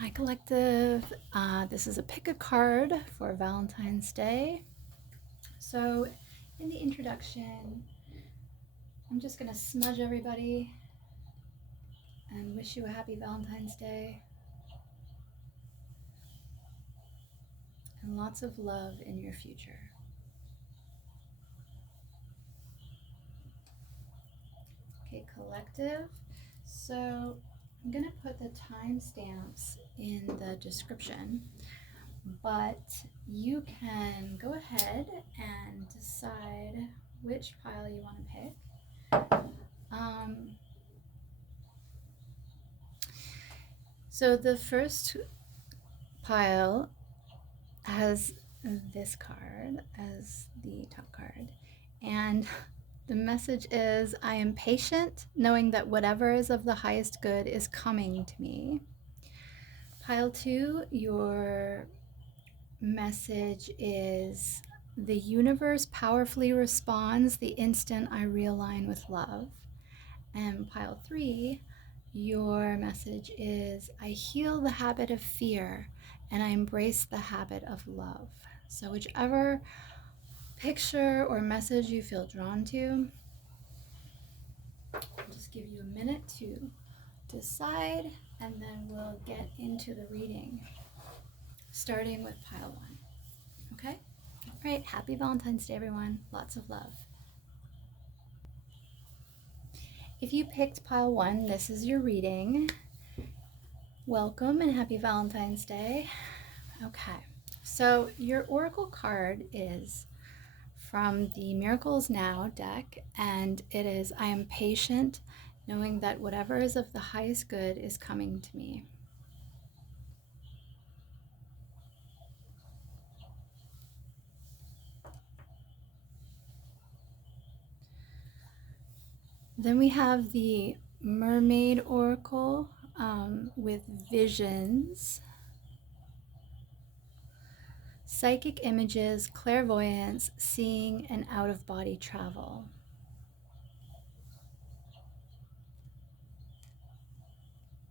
Hi, Collective. This is a pick a card for Valentine's Day. So, in the introduction, I'm just going to smudge everybody and wish you a happy Valentine's Day and lots of love in your future. Okay, Collective. So, I'm going to put the timestamps in the description, but you can go ahead and decide which pile you want to pick. So the first pile has this card as the top card, and the message is, I am patient, knowing that whatever is of the highest good is coming to me. Pile 2, your message is, the universe powerfully responds the instant I realign with love. And pile 3, your message is, I heal the habit of fear and I embrace the habit of love. So whichever picture or message you feel drawn to, I'll just give you a minute to decide, and then we'll get into the reading, starting with pile 1. Okay? All right, happy Valentine's Day, everyone. Lots of love. If you picked pile 1, this is your reading. Welcome and happy Valentine's Day. Okay, so your oracle card is from the Miracles Now deck, and it is, I am patient, knowing that whatever is of the highest good is coming to me. Then we have the Mermaid Oracle with visions, psychic images, clairvoyance, seeing, and out-of-body travel.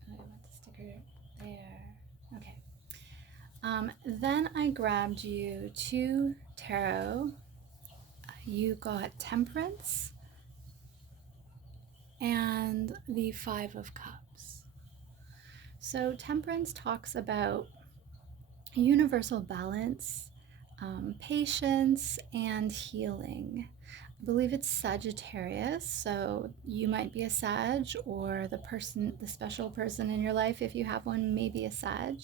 I want the sticker there. Okay. Then I grabbed you 2 tarot. You got Temperance and the 5 of Cups. So Temperance talks about universal balance, patience, and healing. I believe it's Sagittarius, so you might be a Sag, or the special person in your life, if you have one, may be a Sag.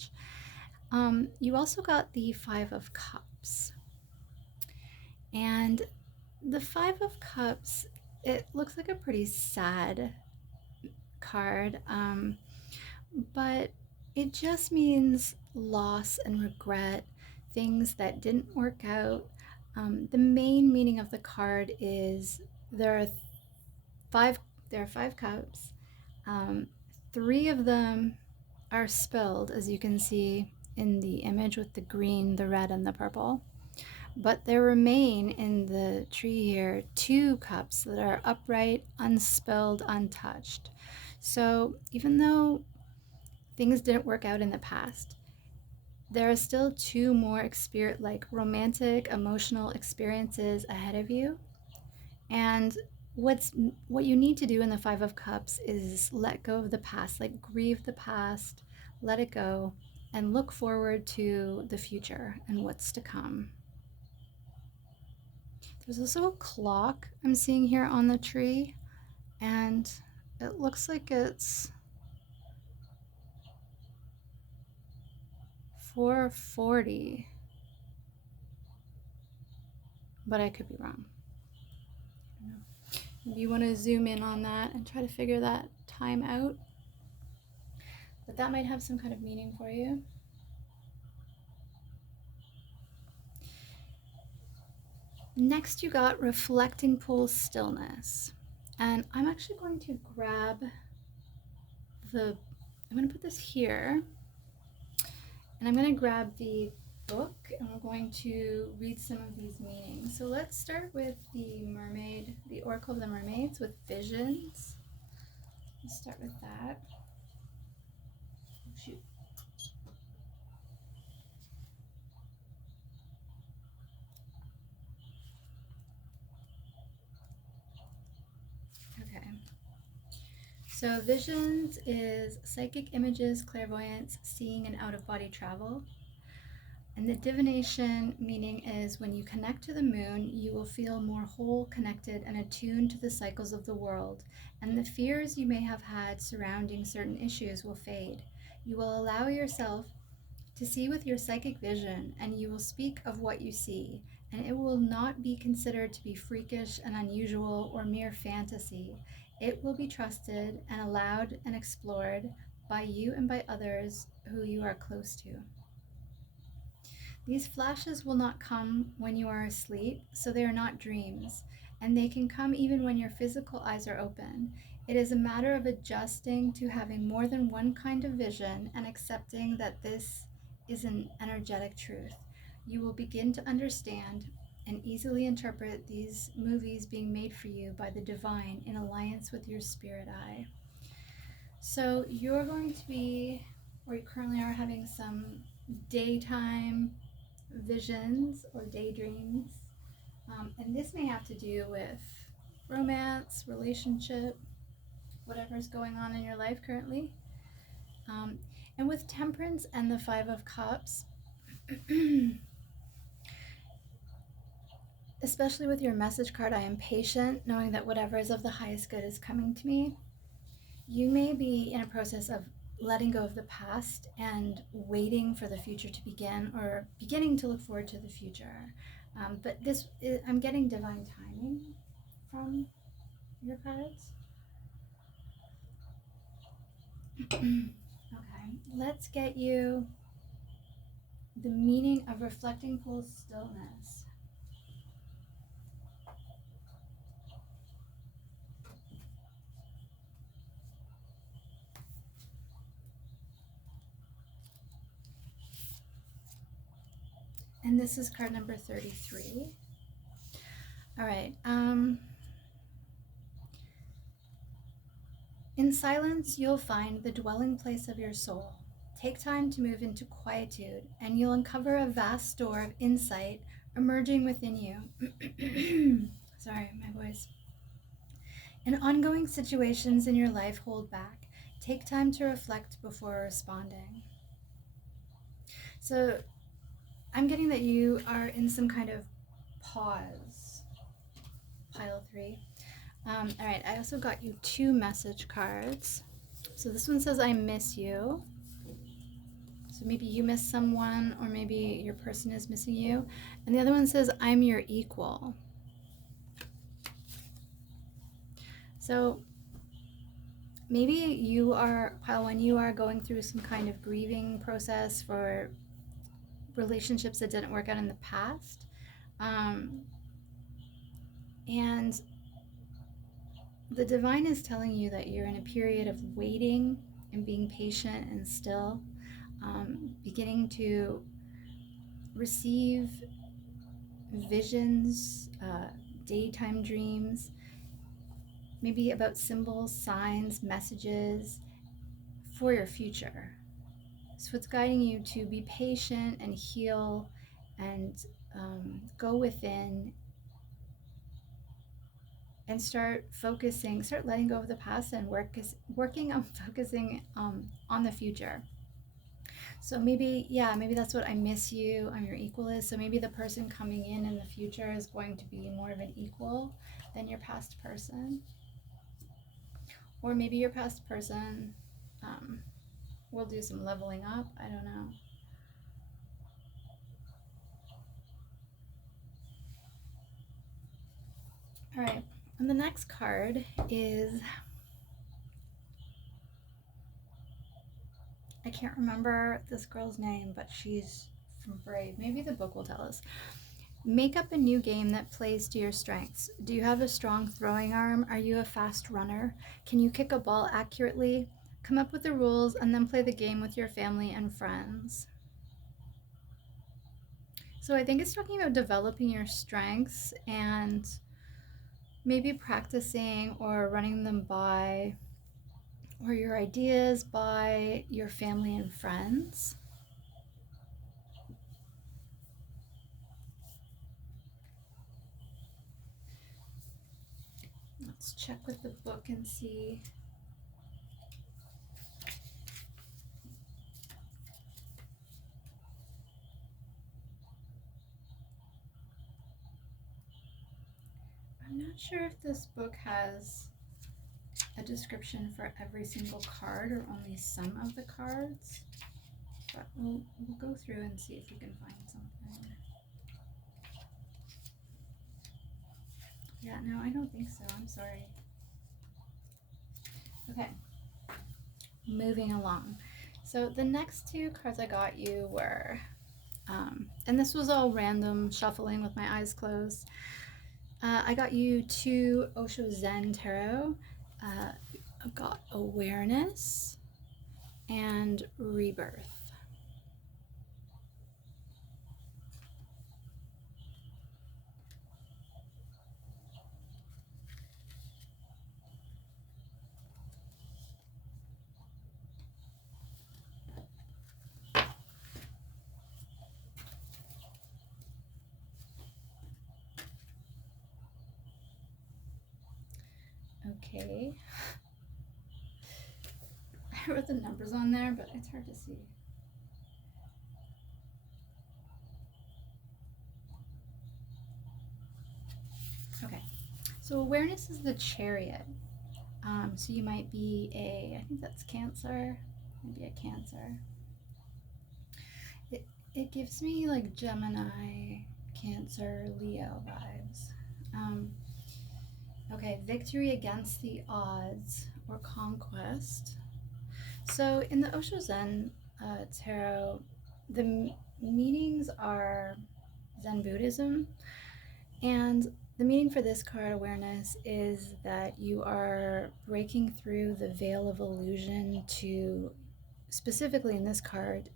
You also got the 5 of Cups. And the 5 of Cups, it looks like a pretty sad card, but it just means loss and regret, things that didn't work out. The main meaning of the card is there are 5 cups. 3 of them are spilled, as you can see in the image with the green, the red, and the purple. But there remain in the tree here 2 cups that are upright, unspilled, untouched. So even though things didn't work out in the past, there are still 2 more romantic, emotional experiences ahead of you. And what you need to do in the 5 of Cups is let go of the past, like grieve the past, let it go, and look forward to the future and what's to come. There's also a clock I'm seeing here on the tree, and it looks like it's 4:40, but I could be wrong. Maybe you want to zoom in on that and try to figure that time out, but that might have some kind of meaning for you. Next, you got Reflecting Pool Stillness. And I'm actually going to grab I'm going to put this here, and I'm going to grab the book, and we're going to read some of these meanings. So let's start with the Oracle of the Mermaids with visions. Let's start with that. Oh, shoot. So visions is psychic images, clairvoyance, seeing, and out-of-body travel. And the divination meaning is when you connect to the moon, you will feel more whole, connected, and attuned to the cycles of the world, and the fears you may have had surrounding certain issues will fade. You will allow yourself to see with your psychic vision, and you will speak of what you see, and it will not be considered to be freakish and unusual or mere fantasy. It will be trusted and allowed and explored by you and by others who you are close to. These flashes will not come when you are asleep, so they are not dreams, and they can come even when your physical eyes are open. It is a matter of adjusting to having more than one kind of vision and accepting that this is an energetic truth. You will begin to understand and easily interpret these movies being made for you by the divine in alliance with your spirit eye. So you're going to be, or you currently are having some daytime visions or daydreams. And this may have to do with romance, relationship, whatever's going on in your life currently. And with Temperance and the Five of Cups, especially with your message card, I am patient, knowing that whatever is of the highest good is coming to me. You may be in a process of letting go of the past and waiting for the future to begin, or beginning to look forward to the future. But I'm getting divine timing from your cards. Okay, let's get you the meaning of reflecting full stillness. And this is card number 33. All right. In silence, you'll find the dwelling place of your soul. Take time to move into quietude, and you'll uncover a vast store of insight emerging within you. Sorry, my voice. In ongoing situations in your life, hold back. Take time to reflect before responding. So I'm getting that you are in some kind of pause. Pile 3. All right, I also got you 2 message cards. So this one says, I miss you. So maybe you miss someone, or maybe your person is missing you. And the other one says, I'm your equal. So maybe you are, Pile 1, you are going through some kind of grieving process for relationships that didn't work out in the past. And the divine is telling you that you're in a period of waiting and being patient and still, beginning to receive visions, daytime dreams, maybe about symbols, signs, messages for your future. So it's guiding you to be patient and heal and go within and start letting go of the past and working on focusing on the future. So maybe that's what I miss you, I'm your equal is. So maybe the person coming in the future is going to be more of an equal than your past person. Or maybe your past person will do some leveling up, I don't know. All right, and the next card is, I can't remember this girl's name, but she's from Brave. Maybe the book will tell us. Make up a new game that plays to your strengths. Do you have a strong throwing arm? Are you a fast runner? Can you kick a ball accurately? Come up with the rules and then play the game with your family and friends. So I think it's talking about developing your strengths and maybe practicing or running them by, or your ideas by your family and friends. Let's check with the book and see. not sure if this book has a description for every single card or only some of the cards, but we'll go through and see if we can find something. Yeah, no, I don't think so. I'm sorry. Okay, moving along. So the next two cards I got you were, and this was all random shuffling with my eyes closed. I got you two Osho Zen Tarot. I got Awareness and Rebirth. Okay. I wrote the numbers on there, but it's hard to see. Okay. So awareness is the Chariot. So you might be I think that's Cancer, maybe a Cancer. It gives me like Gemini, Cancer, Leo vibes. Okay, victory against the odds or conquest. So in the Osho Zen Tarot, the meanings are Zen Buddhism, and the meaning for this card, awareness, is that you are breaking through the veil of illusion to, specifically in this card,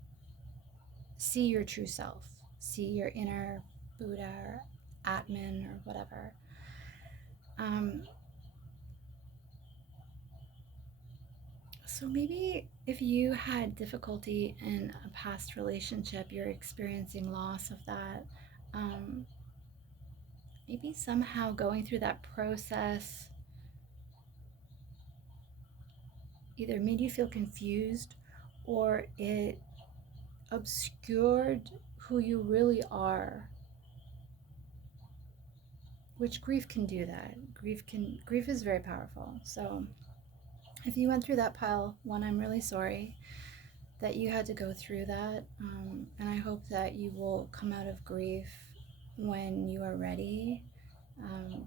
see your true self, see your inner Buddha or Atman or whatever. So maybe if you had difficulty in a past relationship, you're experiencing loss of that. Maybe somehow going through that process either made you feel confused or it obscured who you really are, which grief can do that. Grief is very powerful. So if you went through that pile, one, I'm really sorry that you had to go through that, and I hope that you will come out of grief when you are ready,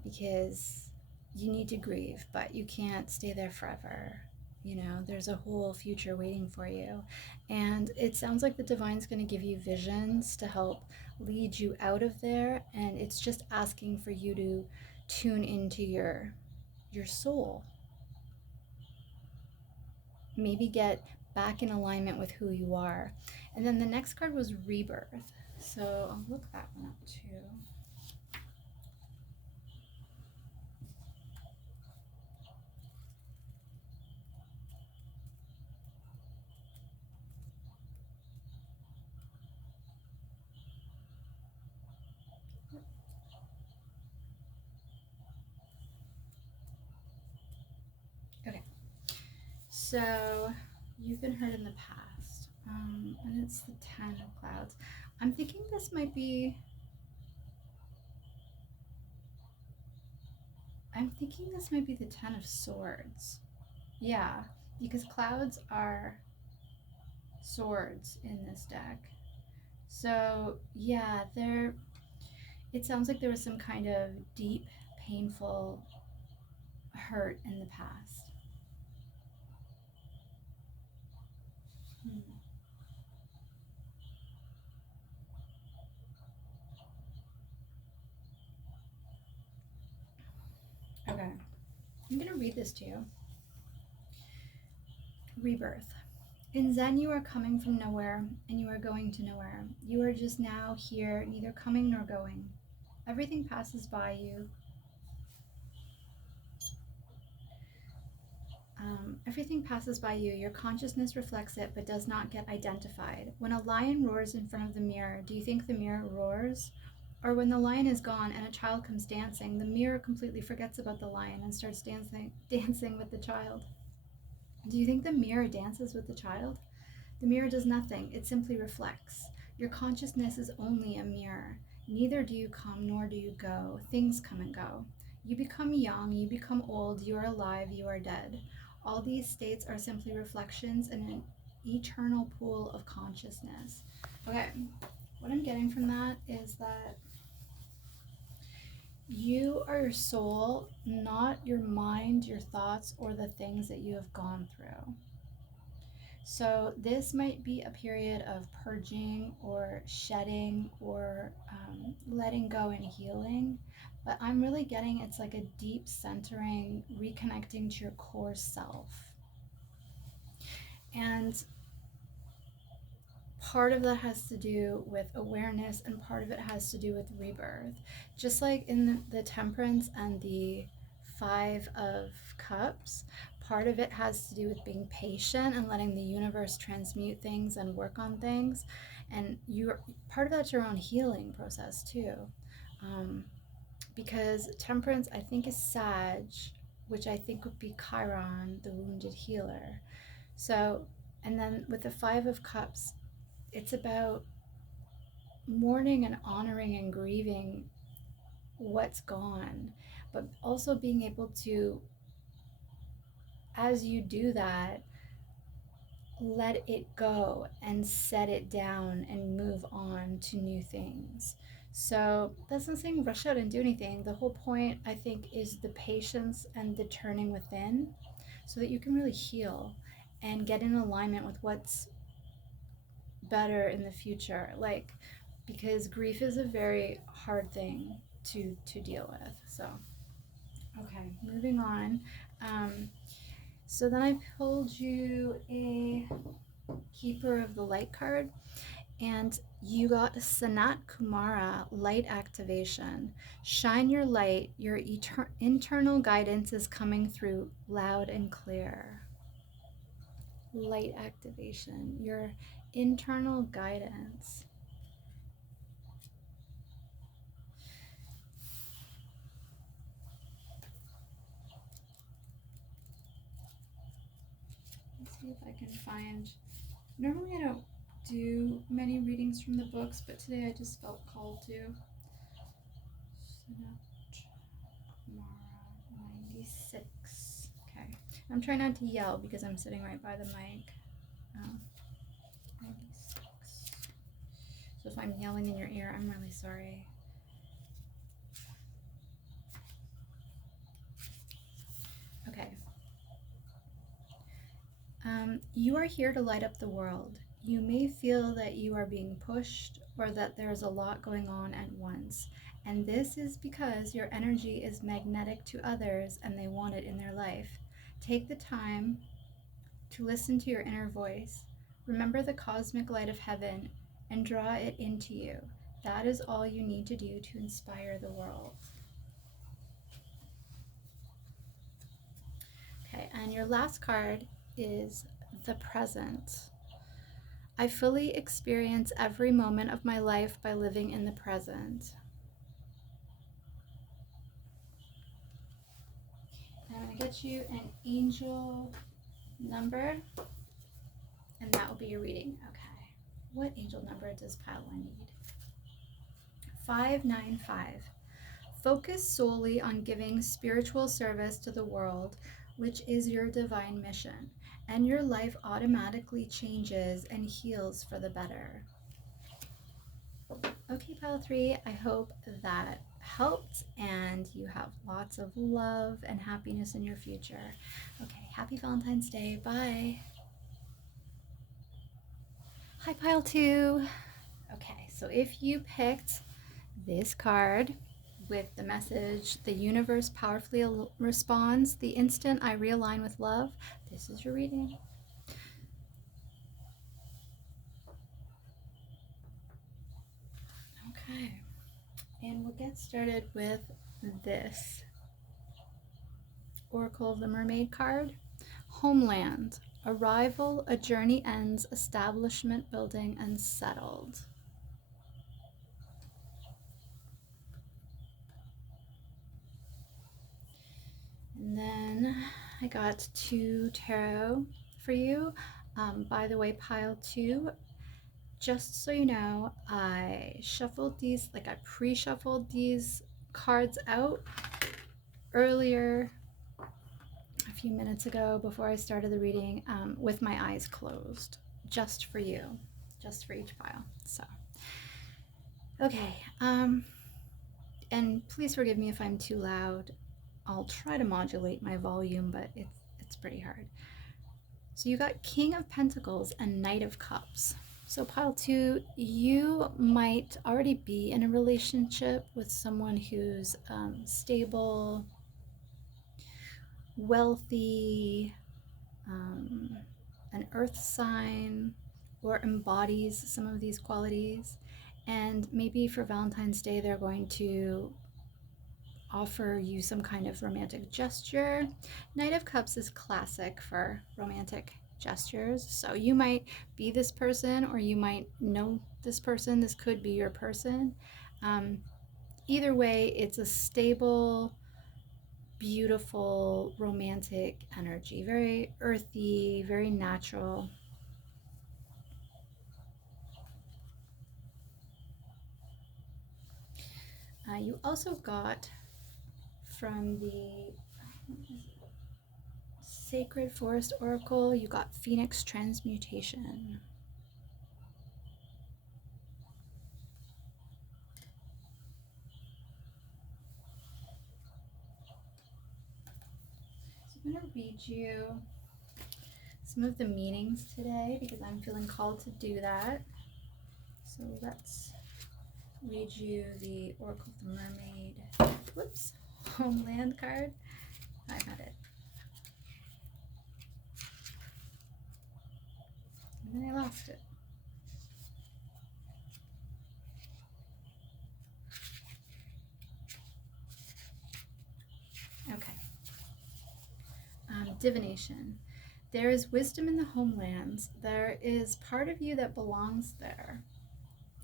because you need to grieve, but you can't stay there forever. You know, there's a whole future waiting for you. And it sounds like the divine's going to give you visions to help lead you out of there. And it's just asking for you to tune into your soul. Maybe get back in alignment with who you are. And then the next card was Rebirth. So I'll look that one up too. Okay. So you've been hurt in the past, and it's the 10 of Clouds. I'm thinking this might be. I'm thinking this might be the 10 of Swords. Yeah, because clouds are swords in this deck. So yeah, there. It sounds like there was some kind of deep, painful hurt in the past. Hmm. Okay, I'm gonna read this to you. Rebirth. In Zen, you are coming from nowhere and you are going to nowhere. You are just now here, neither coming nor going. Everything passes by you. Everything passes by you. Your consciousness reflects it but does not get identified. When a lion roars in front of the mirror, do you think the mirror roars? Or when the lion is gone and a child comes dancing, the mirror completely forgets about the lion and starts dancing with the child? Do you think the mirror dances with the child? The mirror does nothing, it simply reflects. Your consciousness is only a mirror. Neither do you come nor do you go. Things come and go. You become young, you become old, you are alive, you are dead. All these states are simply reflections in an eternal pool of consciousness. Okay, what I'm getting from that is that you are your soul, not your mind, your thoughts, or the things that you have gone through. So, this might be a period of purging or shedding or letting go and healing. But I'm really getting it's like a deep centering, reconnecting to your core self. And part of that has to do with awareness, and part of it has to do with rebirth. Just like in the Temperance and the Five of Cups, part of it has to do with being patient and letting the universe transmute things and work on things. And you're part of that's your own healing process too. Because Temperance, I think, is Sag, which I think would be Chiron, the wounded healer. So, and then with the Five of Cups, it's about mourning and honoring and grieving what's gone, but also being able to, as you do that, let it go and set it down and move on to new things. So that's not saying rush out and do anything. The whole point, I think, is the patience and the turning within so that you can really heal and get in alignment with what's better in the future. Like, because grief is a very hard thing to deal with. So, okay, moving on. So then I pulled you a Keeper of the Light card, and you got Sanat Kumara, light activation. Shine your light. Your internal guidance is coming through loud and clear. Light activation, your internal guidance. Let's see if I can find. Normally I don't do many readings from the books, but today I just felt called to. Mara 96. Okay. I'm trying not to yell because I'm sitting right by the mic. 96. So if I'm yelling in your ear, I'm really sorry. Okay. You are here to light up the world. You may feel that you are being pushed or that there is a lot going on at once. And this is because your energy is magnetic to others and they want it in their life. Take the time to listen to your inner voice. Remember the cosmic light of heaven and draw it into you. That is all you need to do to inspire the world. Okay, and your last card is the present. I fully experience every moment of my life by living in the present. And I'm going to get you an angel number, and that will be your reading. Okay. What angel number does Pile 1 need? 595. Focus solely on giving spiritual service to the world, which is your divine mission, and your life automatically changes and heals for the better. Okay, Pile 3, I hope that helped and you have lots of love and happiness in your future. Okay, happy Valentine's Day. Bye. Hi, Pile 2. Okay, so if you picked this card with the message, the universe powerfully responds the instant I realign with love, this is your reading. Okay, and we'll get started with this Oracle of the Mermaid card. Homeland, arrival, a journey ends, establishment building and settled. And then I got 2 tarot for you. By the way, Pile 2, just so you know, I shuffled these, like I pre-shuffled these cards out earlier, a few minutes ago, before I started the reading, with my eyes closed, just for you, just for each pile. So, okay. And please forgive me if I'm too loud. I'll try to modulate my volume, but it's pretty hard. So you got King of Pentacles and Knight of Cups. So pile 2, you might already be in a relationship with someone who's stable, wealthy, an earth sign, or embodies some of these qualities. And maybe for Valentine's Day, they're going to offer you some kind of romantic gesture. Knight of Cups is classic for romantic gestures. So you might be this person, or you might know this person. This could be your person. Either way, it's a stable, beautiful, romantic energy. Very earthy, very natural. You also got from the Sacred Forest Oracle, you got Phoenix Transmutation. So I'm going to read you some of the meanings today because I'm feeling called to do that. So let's read you the Oracle of the Mermaid, whoops, Homeland card. I had it. And then I lost it. Okay. Divination. There is wisdom in the homelands. There is part of you that belongs there,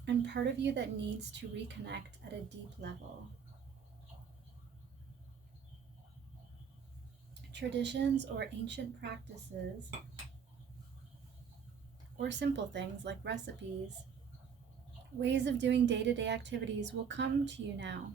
and part of you that needs to reconnect at a deep level. Traditions or ancient practices, or simple things like recipes, ways of doing day-to-day activities will come to you now.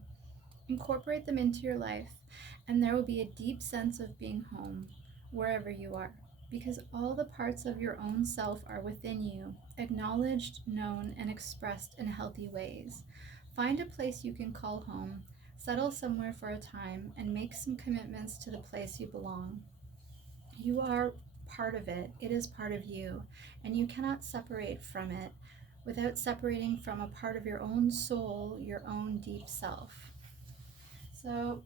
Incorporate them into your life, and there will be a deep sense of being home wherever you are, because all the parts of your own self are within you, acknowledged, known, and expressed in healthy ways. Find a place you can call home, settle somewhere for a time, and make some commitments to the place you belong. You are part of it. It is part of you, and you cannot separate from it without separating from a part of your own soul, your own deep self. So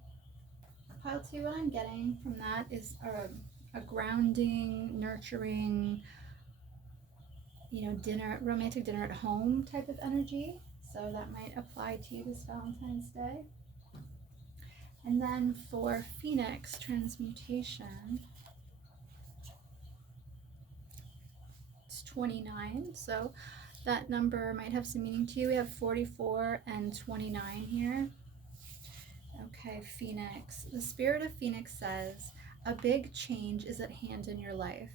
pile 2, what I'm getting from that is a grounding, nurturing, romantic dinner at home type of energy. So that might apply to you this Valentine's Day. And then for Phoenix Transmutation, it's 29. So that number might have some meaning to you. We have 44 and 29 here. Okay, Phoenix. The spirit of Phoenix says, a big change is at hand in your life.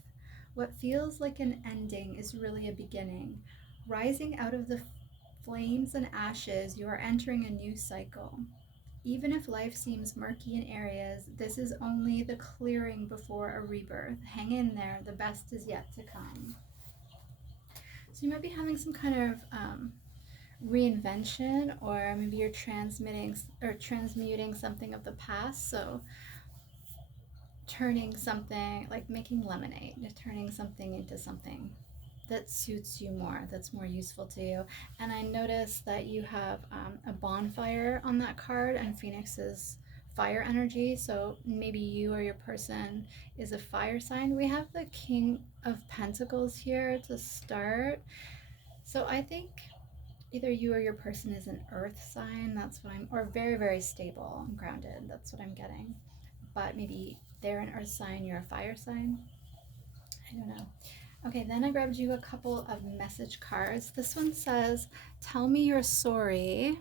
What feels like an ending is really a beginning. Rising out of the flames and ashes, you are entering a new cycle. Even if life seems murky in areas, this is only the clearing before a rebirth. Hang in there, the best is yet to come. So you might be having some kind of reinvention, or maybe you're transmuting something of the past. So turning something, like making lemonade, turning something into something that suits you more, that's more useful to you. And I noticed that you have a bonfire on that card, and Phoenix is fire energy, so maybe you or your person is a fire sign. We have the King of Pentacles here to start, so I think either you or your person is an earth sign, that's what I'm, or very, very stable and grounded, that's what I'm getting. But maybe they're an earth sign, you're a fire sign. I don't know. Okay, then I grabbed you a couple of message cards. This one says, tell me you're sorry.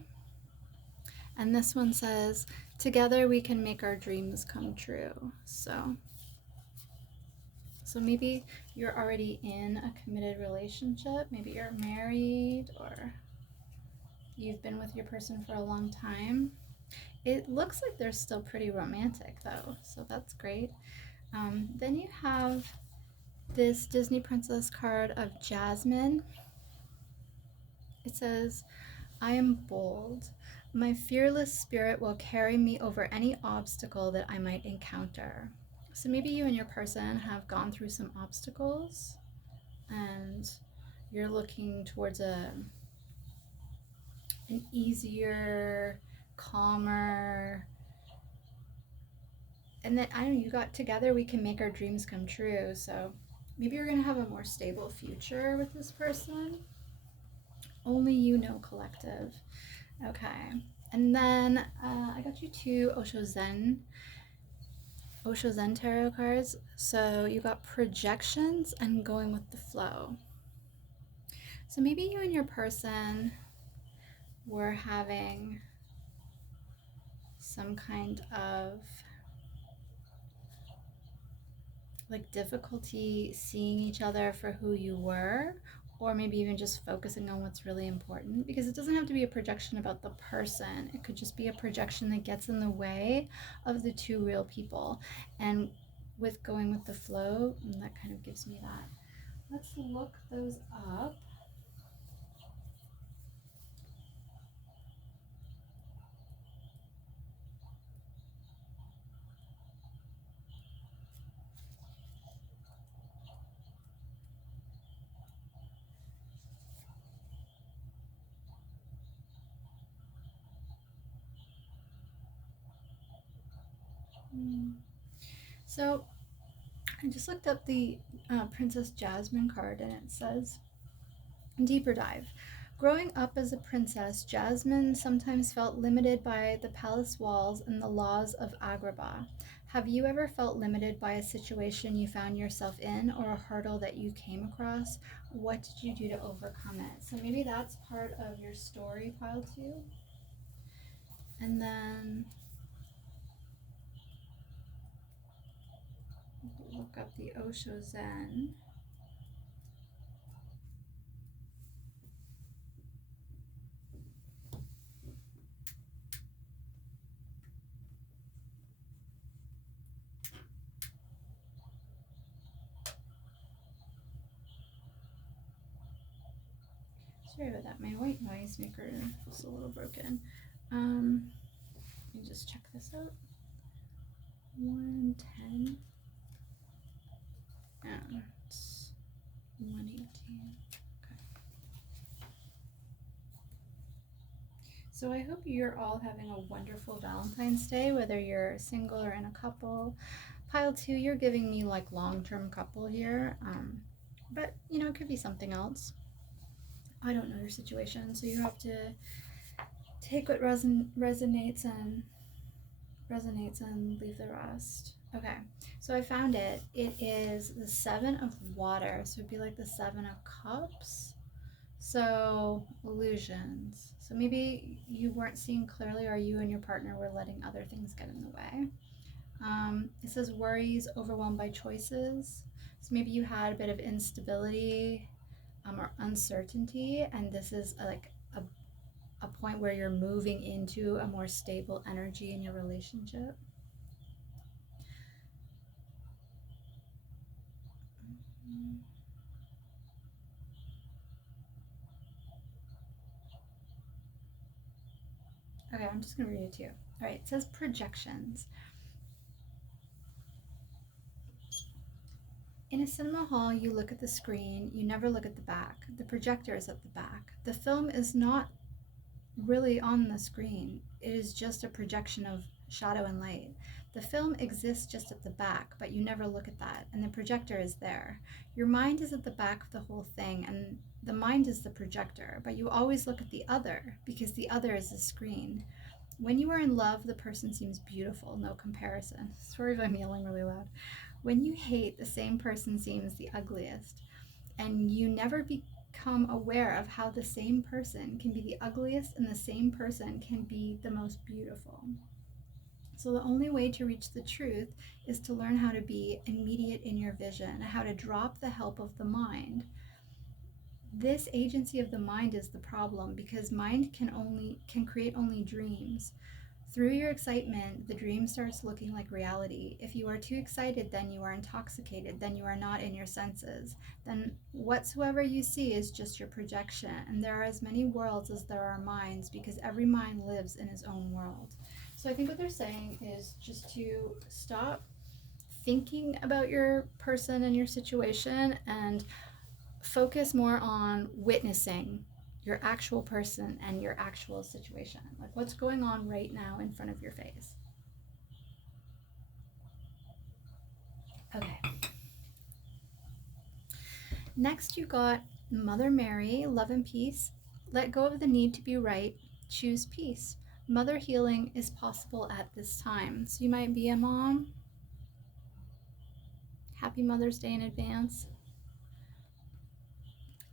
And this one says, together we can make our dreams come true. So maybe you're already in a committed relationship. Maybe you're married, or you've been with your person for a long time. It looks like they're still pretty romantic though, so that's great. Then you have this Disney Princess card of Jasmine. It says, I am bold. My fearless spirit will carry me over any obstacle that I might encounter. So maybe you and your person have gone through some obstacles and you're looking towards an easier, calmer, and then I don't know, you got together, we can make our dreams come true. So maybe you're gonna have a more stable future with this person. Only you know, collective. Okay. And then I got you two Osho Zen tarot cards. So you got projections and going with the flow. So maybe you and your person were having some kind of like difficulty seeing each other for who you were, or maybe even just focusing on what's really important, because it doesn't have to be a projection about the person. It could just be a projection that gets in the way of the two real people. And with going with the flow, that kind of gives me that. Let's look those up. So I just looked up the Princess Jasmine card, and it says, deeper dive. Growing up as a princess, Jasmine sometimes felt limited by the palace walls and the laws of Agrabah. Have you ever felt limited by a situation you found yourself in, or a hurdle that you came across? What did you do to overcome it? So maybe that's part of your story, pile two. And then look up the Osho Zen. Sorry about that. My white noise maker is a little broken. Let me just check this out. 110. Oh, it's 118. Okay. So I hope you're all having a wonderful Valentine's Day, whether you're single or in a couple. Pile two, you're giving me like long-term couple here, but you know, it could be something else. I don't know your situation, so you have to take what resonates and leave the rest. Okay, so I found it. It is the Seven of Water, so it'd be like the Seven of Cups. So illusions. So maybe you weren't seeing clearly, or you and your partner were letting other things get in the way. It says worries, overwhelmed by choices. So maybe you had a bit of instability or uncertainty, and this is a point where you're moving into a more stable energy in your relationship. Okay, I'm just going to read it to you. All right, it says projections. In a cinema hall, you look at the screen, you never look at the back. The projector is at the back. The film is not really on the screen, it is just a projection of shadow and light. The film exists just at the back, but you never look at that, and the projector is there. Your mind is at the back of the whole thing, and the mind is the projector, but you always look at the other because the other is the screen. When you are in love, the person seems beautiful, no comparison. Sorry if I'm yelling really loud. When you hate, the same person seems the ugliest, and you never become aware of how the same person can be the ugliest and the same person can be the most beautiful. So the only way to reach the truth is to learn how to be immediate in your vision, how to drop the help of the mind. This agency of the mind is the problem, because mind can create only dreams. Through your excitement, the dream starts looking like reality. If you are too excited, then you are intoxicated, then you are not in your senses. Then whatsoever you see is just your projection. And there are as many worlds as there are minds, because every mind lives in his own world. So I think what they're saying is just to stop thinking about your person and your situation and focus more on witnessing your actual person and your actual situation. Like what's going on right now in front of your face. Okay. Next, you got Mother Mary, love and peace. Let go of the need to be right. Choose peace. Mother healing is possible at this time. So you might be a mom. Happy Mother's Day in advance.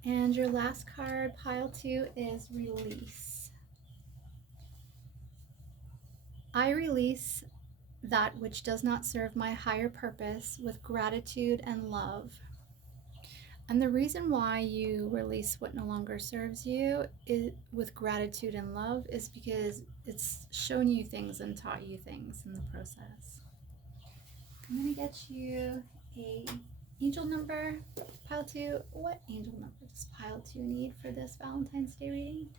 And your last card, pile 2, is release. I release that which does not serve my higher purpose with gratitude and love. And the reason why you release what no longer serves you with gratitude and love is because it's shown you things and taught you things in the process. I'm going to get you a angel number, pile 2. What angel number does pile 2 need for this Valentine's Day reading?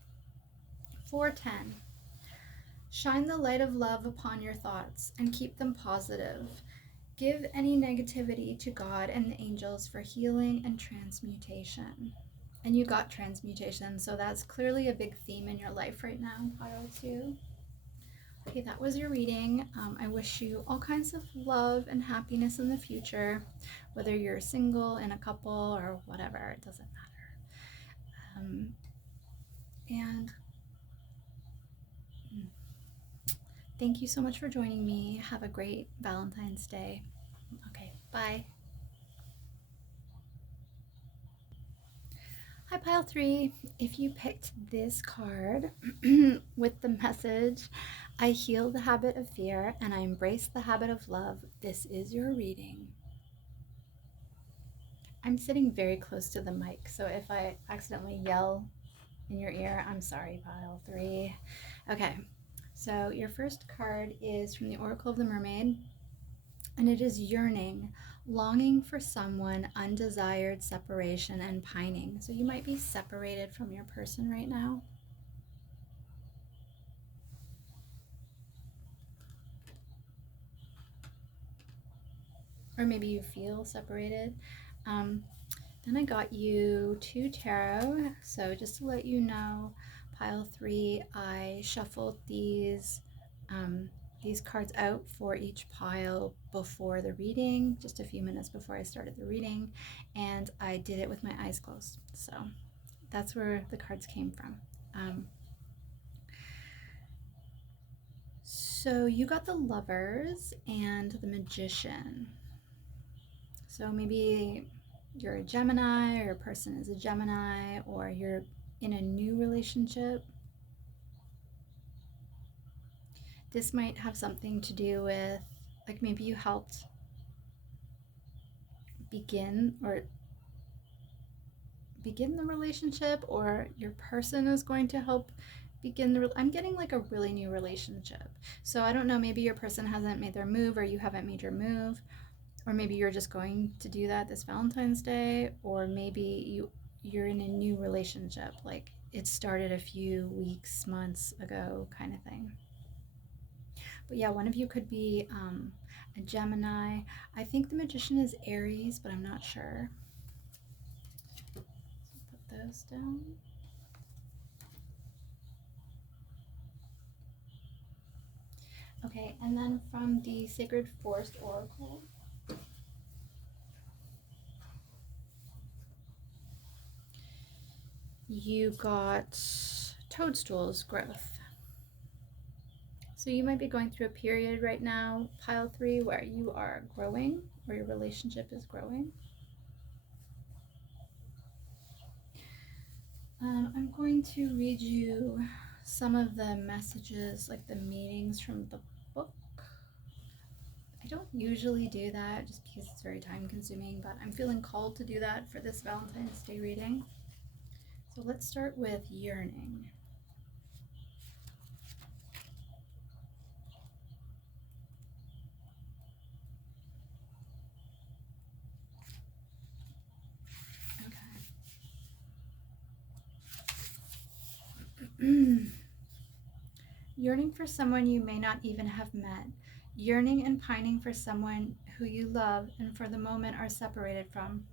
410. Shine the light of love upon your thoughts and keep them positive. Give any negativity to God and the angels for healing and transmutation. And you got transmutation, so that's clearly a big theme in your life right now, pile 2. Okay, that was your reading. I wish you all kinds of love and happiness in the future, whether you're single, in a couple, or whatever, it doesn't matter. And thank you so much for joining me. Have a great Valentine's Day. Okay, bye. Hi, pile 3. If you picked this card with the message, I heal the habit of fear and I embrace the habit of love, this is your reading. I'm sitting very close to the mic, so if I accidentally yell in your ear, I'm sorry, pile 3. Okay, so your first card is from the Oracle of the Mermaid, and it is yearning, longing for someone, undesired separation, and pining. So you might be separated from your person right now. Or maybe you feel separated. Then I got you 2 tarot. So just to let you know, pile 3, I shuffled these cards out for each pile before the reading, just a few minutes before I started the reading, and I did it with my eyes closed. So that's where the cards came from. So you got the Lovers and the Magician. So maybe you're a Gemini, or a person is a Gemini, or you're in a new relationship. This might have something to do with, like, maybe you helped begin the relationship, or your person is going to help begin I'm getting like a really new relationship. So I don't know, maybe your person hasn't made their move, or you haven't made your move, or maybe you're just going to do that this Valentine's Day, or maybe you're in a new relationship, like it started a few weeks, months ago kind of thing. But yeah, one of you could be a Gemini. I think the Magician is Aries, but I'm not sure. So put those down. Okay, and then from the Sacred Forest Oracle, you got Toadstool's Growth. So you might be going through a period right now, pile 3, where you are growing, or your relationship is growing. I'm going to read you some of the messages, like the meanings from the book. I don't usually do that just because it's very time consuming, but I'm feeling called to do that for this Valentine's Day reading. So let's start with yearning. Yearning for someone you may not even have met. Yearning and pining for someone who you love and for the moment are separated from.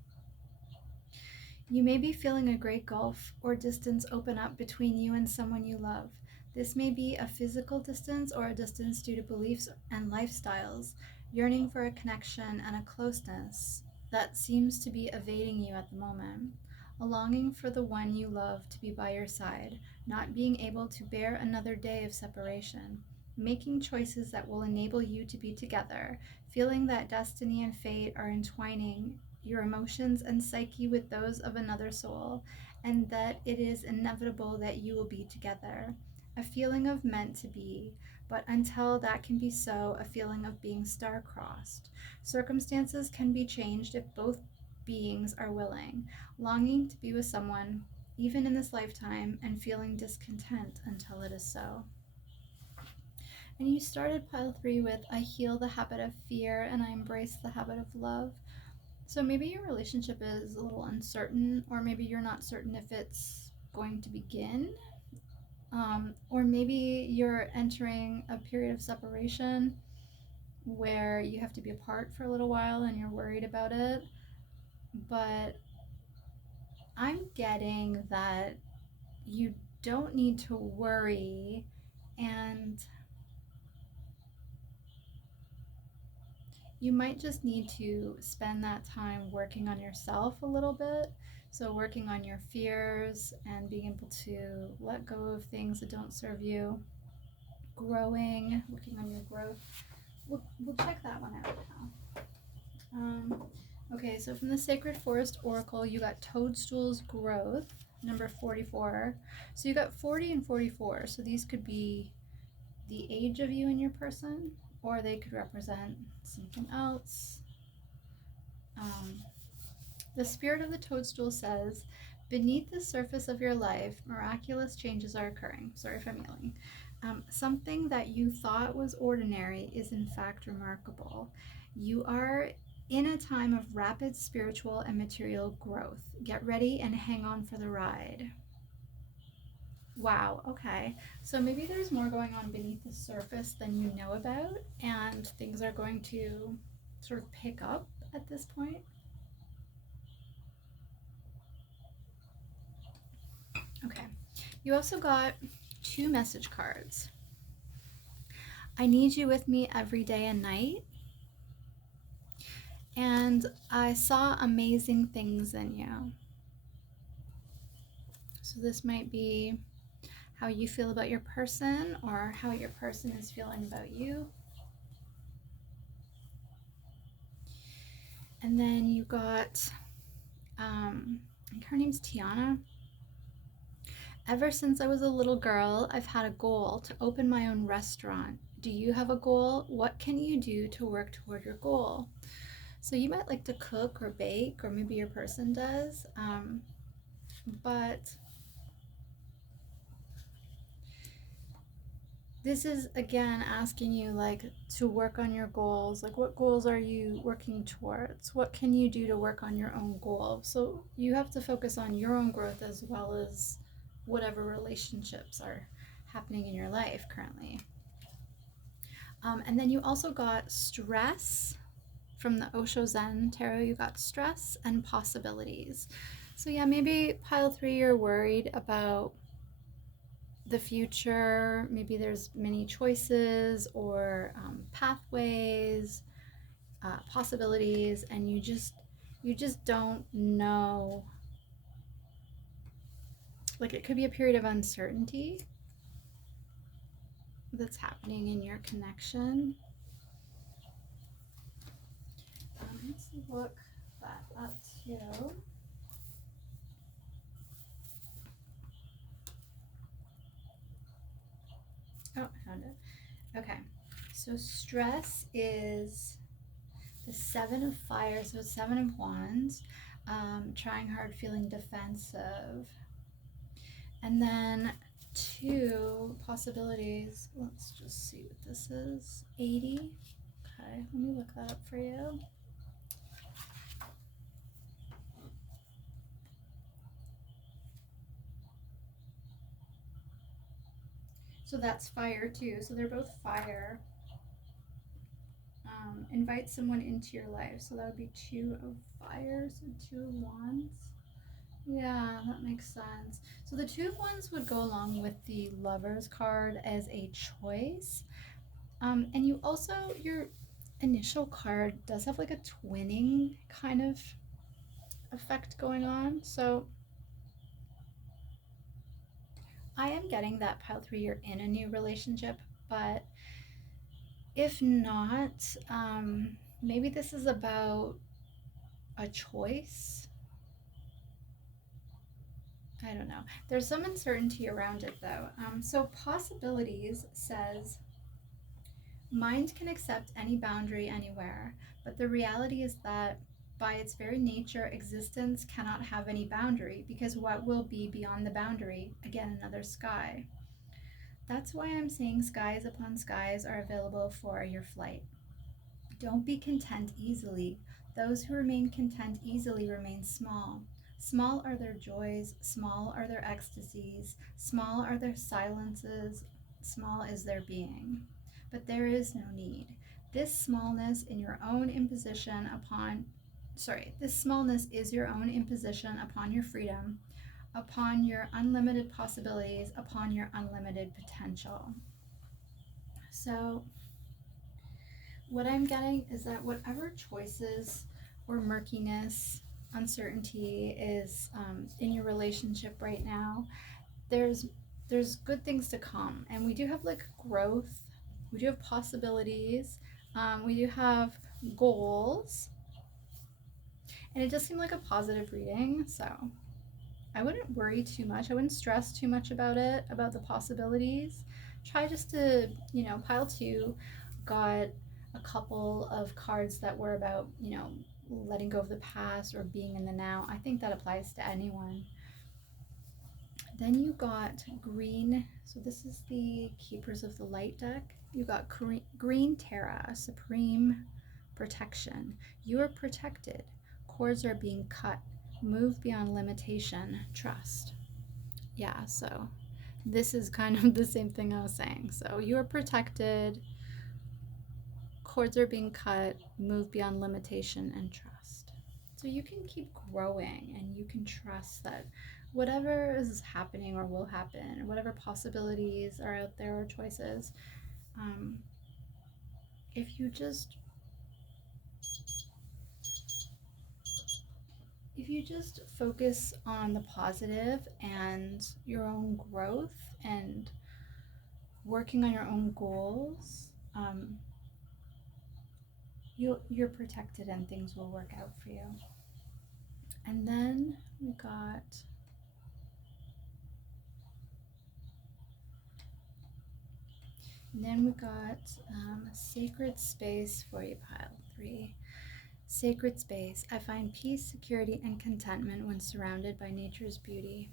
You may be feeling a great gulf or distance open up between you and someone you love. This may be a physical distance or a distance due to beliefs and lifestyles, yearning for a connection and a closeness that seems to be evading you at the moment. A longing for the one you love to be by your side, not being able to bear another day of separation. Making choices that will enable you to be together, feeling that destiny and fate are entwining your emotions and psyche with those of another soul, and that it is inevitable that you will be together. A feeling of meant to be, but until that can be so, a feeling of being star-crossed. Circumstances can be changed if both beings are willing, longing to be with someone, even in this lifetime, and feeling discontent until it is so. And you started pile 3 with, I heal the habit of fear and I embrace the habit of love. So maybe your relationship is a little uncertain, or maybe you're not certain if it's going to begin. Or maybe you're entering a period of separation where you have to be apart for a little while and you're worried about it. But I'm getting that you don't need to worry, and you might just need to spend that time working on yourself a little bit. So, working on your fears and being able to let go of things that don't serve you, working on your growth. We'll check that one out now. Okay, so from the Sacred Forest Oracle, you got Toadstool's Growth, number 44. So you got 40 and 44. So these could be the age of you and your person, or they could represent something else. The spirit of the toadstool says, beneath the surface of your life, miraculous changes are occurring. Sorry if I'm yelling. Something that you thought was ordinary is in fact remarkable. You are in a time of rapid spiritual and material growth. Get ready and hang on for the ride. Wow, okay. So maybe there's more going on beneath the surface than you know about, and things are going to sort of pick up at this point. Okay. You also got 2 message cards. I need you with me every day and night. And I saw amazing things in you. So this might be how you feel about your person or how your person is feeling about you. And then you got, I think her name's Tiana. Ever since I was a little girl, I've had a goal to open my own restaurant. Do you have a goal? What can you do to work toward your goal? So you might like to cook or bake, or maybe your person does. But this is again asking you like to work on your goals. Like, what goals are you working towards? What can you do to work on your own goal? So you have to focus on your own growth as well as whatever relationships are happening in your life currently. And then you also got stress. From the Osho Zen Tarot, you got stress and possibilities. So yeah, maybe pile 3, you're worried about the future. Maybe there's many choices or pathways, possibilities, and you just don't know. Like, it could be a period of uncertainty that's happening in your connection. Let's look that up too. Oh, I found it. Okay, so stress is the 7 of Fire, so 7 of Wands, trying hard, feeling defensive. And then 2 possibilities. Let's just see what this is. 80. Okay, let me look that up for you. So that's fire too. So they're both fire. Invite someone into your life. So that would be two of fires and two of wands. Yeah, that makes sense. So the two of wands would go along with the lovers card as a choice. And you also, your initial card does have like a twinning kind of effect going on. So I am getting that pile three, you're in a new relationship, but if not, maybe this is about a choice. I don't know. There's some uncertainty around it though. So possibilities says mind can accept any boundary anywhere, but the reality is that by its very nature, existence cannot have any boundary because what will be beyond the boundary? Again, another sky. That's why I'm saying skies upon skies are available for your flight. Don't be content easily. Those who remain content easily remain small. Small are their joys, small are their ecstasies, small are their silences, small is their being. But there is no need. This smallness in your own imposition upon this smallness is your own imposition upon your freedom, upon your unlimited possibilities, upon your unlimited potential. So what I'm getting is that whatever choices or murkiness, uncertainty is in your relationship right now, there's good things to come, and we do have like growth, we do have possibilities, we do have goals, and it does seem like a positive reading. So I wouldn't worry too much. I wouldn't stress too much about it, about the possibilities. Try just to, pile two got a couple of cards that were about, letting go of the past or being in the now. I think that applies to anyone. Then you got green. So this is the Keepers of the Light deck. You got green Terra, supreme protection. You are protected. Cords are being cut. Move beyond limitation. Trust. Yeah, so this is kind of the same thing I was saying. So you are protected. Cords are being cut. Move beyond limitation and trust. So you can keep growing and you can trust that whatever is happening or will happen, or whatever possibilities are out there or choices, if you just focus on the positive and your own growth and working on your own goals, you're protected and things will work out for you. And then we got sacred space for you, pile three. Sacred space. I find peace, security, and contentment when surrounded by nature's beauty.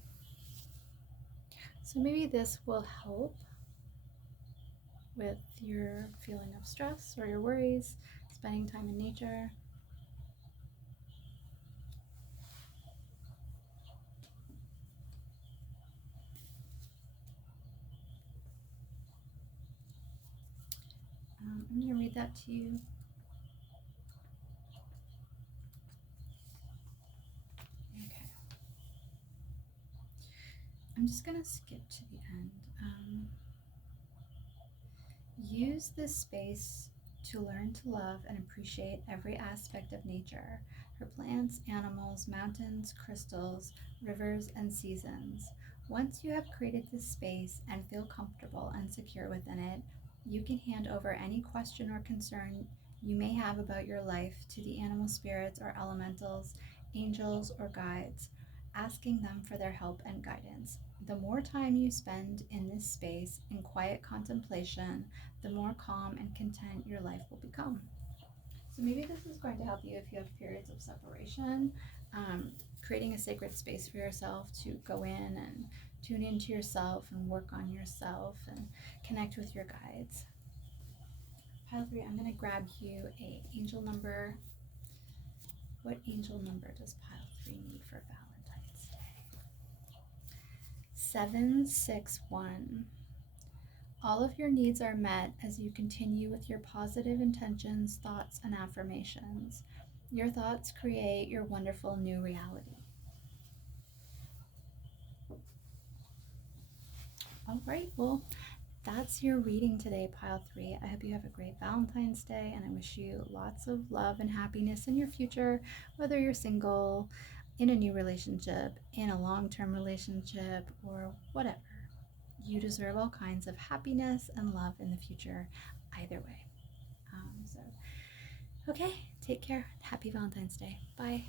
So maybe this will help with your feeling of stress or your worries, spending time in nature. I'm going to read that to you. Okay. I'm just going to skip to the end. Use this space to learn to love and appreciate every aspect of nature, her plants, animals, mountains, crystals, rivers, and seasons. Once you have created this space and feel comfortable and secure within it, you can hand over any question or concern you may have about your life to the animal spirits or elementals, angels, or guides, asking them for their help and guidance. The more time you spend in this space in quiet contemplation, the more calm and content your life will become. So maybe this is going to help you if you have periods of separation, creating a sacred space for yourself to go in and tune into yourself and work on yourself and connect with your guides. Pile three, I'm going to grab you a angel number. What angel number does pile three need for Valentine's Day? 761. All of your needs are met as you continue with your positive intentions, thoughts, and affirmations. Your thoughts create your wonderful new reality. All right, well, that's your reading today, pile three. I hope you have a great Valentine's Day, and I wish you lots of love and happiness in your future, whether you're single, in a new relationship, in a long term relationship, or whatever. You deserve all kinds of happiness and love in the future, either way. So, okay, take care. Happy Valentine's Day. Bye.